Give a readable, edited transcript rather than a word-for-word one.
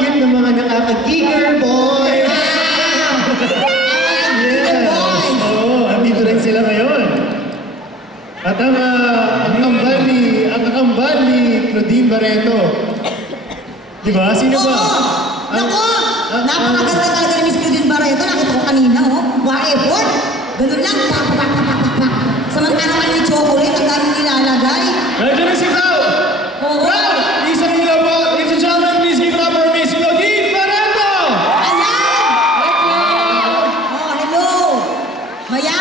cute ng mga nakaka-geeker boys! Geeker boys! Oo, andito rin sila ngayon. At ang kakambal ni Claudine Barreto. Di ba? Sino ba? Naku! Napakaganda talaga ni Miss Claudine Barreto. Nakita ko kanina, oh. War effort. Ganun lang, pak. Samantala ka ni Chocolate, ang daming nilalagay. Medyo na sigaw! Oo. Well, isang nila po. Ladies and gentlemen, please give it up for Miss Claudine Barreto! Ayan! Oh, hello! Maya!